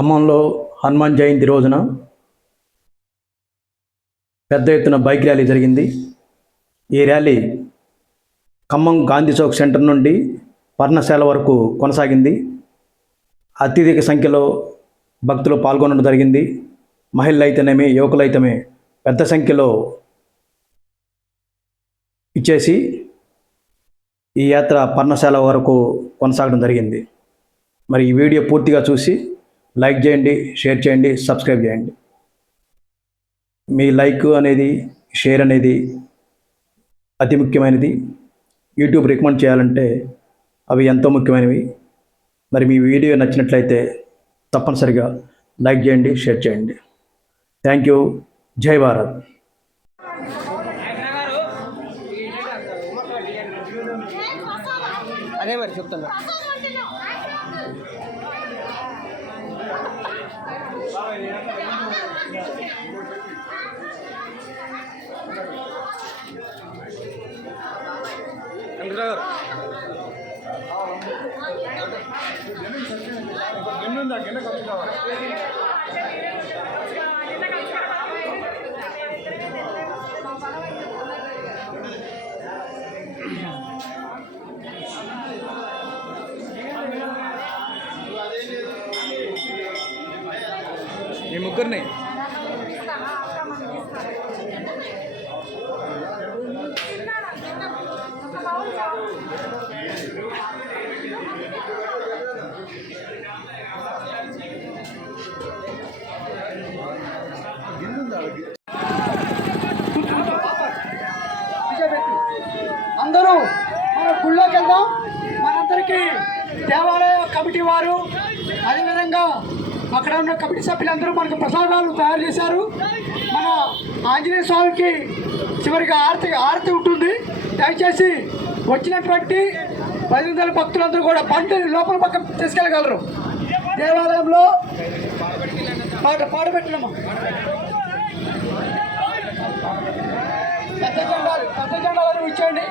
ఖమ్మంలో హనుమాన్ జయంతి రోజున పెద్ద ఎత్తున బైక్ ర్యాలీ జరిగింది. ఈ ర్యాలీ ఖమ్మం గాంధీ చౌక్ సెంటర్ నుండి పర్ణశాల వరకు కొనసాగింది. అత్యధిక సంఖ్యలో భక్తులు పాల్గొనడం జరిగింది. మహిళలు అయితేనేమి, యువకులైతేనే పెద్ద సంఖ్యలో ఇచ్చేసి ఈ యాత్ర పర్ణశాల వరకు కొనసాగడం జరిగింది. మరి ఈ వీడియో పూర్తిగా చూసి లైక్ చేయండి, షేర్ చేయండి, సబ్స్క్రైబ్ చేయండి. మీ లైక్ అనేది, షేర్ అనేది అతి ముఖ్యమైనది. యూట్యూబ్ రికమెండ్ చేయాలంటే అవి ఎంతో ముఖ్యమైనవి. మరి మీ వీడియో నచ్చినట్లయితే తప్పనిసరిగా లైక్ చేయండి, షేర్ చేయండి. Thank you. జై భారత్. అదే మరి చెప్తున్నా. మీ ముగ్గురిని అందరూ మన గుళ్ళోకి వెళ్దాం. మనందరికీ దేవాలయ కమిటీ వారు, అదేవిధంగా అక్కడ ఉన్న కమిటీ సభ్యులందరూ మనకు ప్రసాదాలు తయారు చేశారు. మన ఆంజనేయ స్వామికి చివరిగా ఆరతి ఉంటుంది. దయచేసి వచ్చినటువంటి 10,000 భక్తులందరూ కూడా బండి లోపల పక్క తీసుకెళ్ళగలరు. దేవాలయంలో పాడబెట్టినమ్మా. పెద్ద జెండాలు ఇచ్చండి.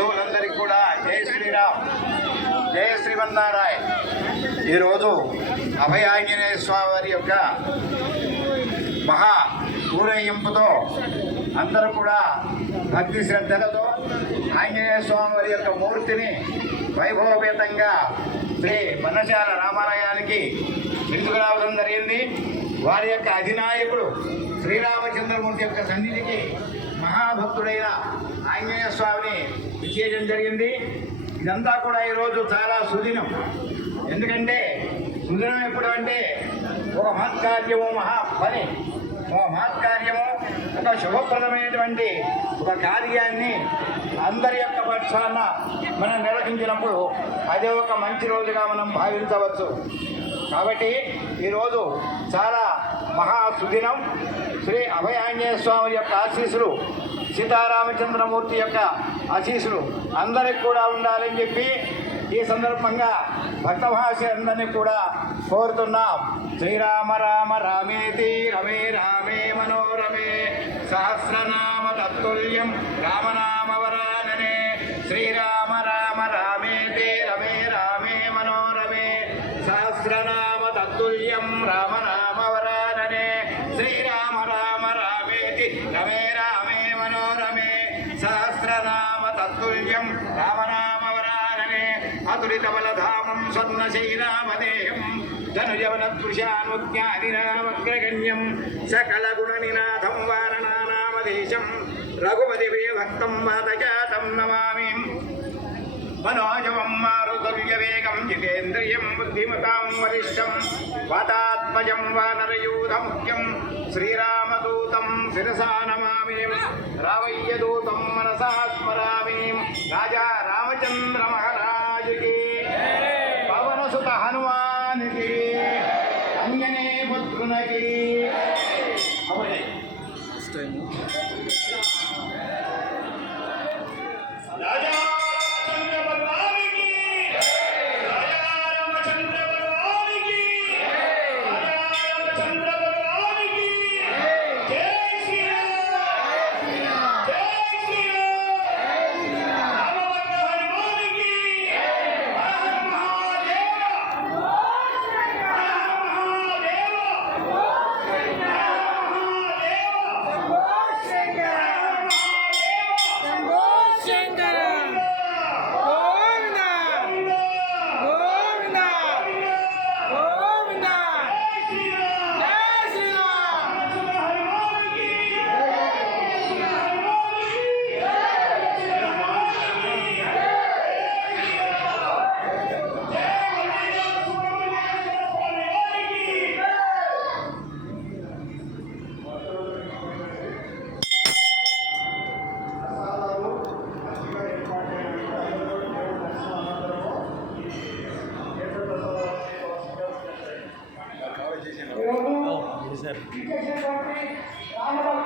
బంధువులందరికీ కూడా జై శ్రీరామ్, జై శ్రీమన్నారాయణ. ఈరోజు అభయ ఆంజనేయ స్వామి వారి యొక్క మహా ఊరేగింపుతో అందరూ కూడా భక్తి శ్రద్ధలతో ఆంజనేయ స్వామి వారి యొక్క మూర్తిని వైభవపేతంగా శ్రీ పన్నశాల రామాలయానికి తీసుకురావడం జరిగింది. వారి యొక్క అధినాయకుడు శ్రీరామచంద్రమూర్తి యొక్క సన్నిధికి మహాభక్తుడైన ఆంజనేయ స్వామిని విశేషం జరిగింది. ఇదంతా కూడా ఈరోజు చాలా సుదినం. ఎందుకంటే సుదినం ఎప్పుడు అంటే ఒక మహత్కార్యము మహాపని, ఒక మహత్కార్యము, ఒక శుభప్రదమైనటువంటి ఒక కార్యాన్ని అందరి యొక్క పక్షాన మనం నిర్వహించినప్పుడు అదే ఒక మంచి రోజుగా మనం భావించవచ్చు. కాబట్టి ఈరోజు చాలా మహాసుదినం. శ్రీ అభయ ఆంజనేయ స్వామి యొక్క ఆశీస్సులు, సీతారామచంద్రమూర్తి యొక్క ఆశీస్సులు అందరికి కూడా ఉండాలని చెప్పి ఈ సందర్భంగా భక్త మహాశయులందరినీ కూడా కోరుతున్నాం. శ్రీరామ రామ రామేతి రమే రామే మనోరమే సహస్రనామ తత్తుల్యం రామనామవరాననే. శ్రీరామ రామ రామేతి రమే రామే మనోరమే సహస్రనామ తత్తుల్యం రామనామవరాననే. శ్రీరామ రామ రామేతి రమే రామే మనోరమే సహస్రనామ తత్తుల్యం రామనామవరాననే. అతులితబలధామం స్వర్ణశైలామదేహం ధనుజవనత్పురుషానుజ్ఞానినామగ్రగణ్యం సకలగుణనినాథం వారణానామదేశం రఘుపతి భక్తం వాతజాతం నమామి. మనోజవం మారుతుల్యవేగం జితేంద్రియం బుద్ధిమతాం వరిష్టం వాతాత్మజం వానరయూధముఖ్యం శ్రీరామదూతం శిరసా నమామి. రావయ్యదూతం మనసా స్మరామి. రాజా రామచంద్ర మహారాజుకి, పవనసుత హనుమానికి, అంజనే పుత్రునకి. రాజా ఈరోజు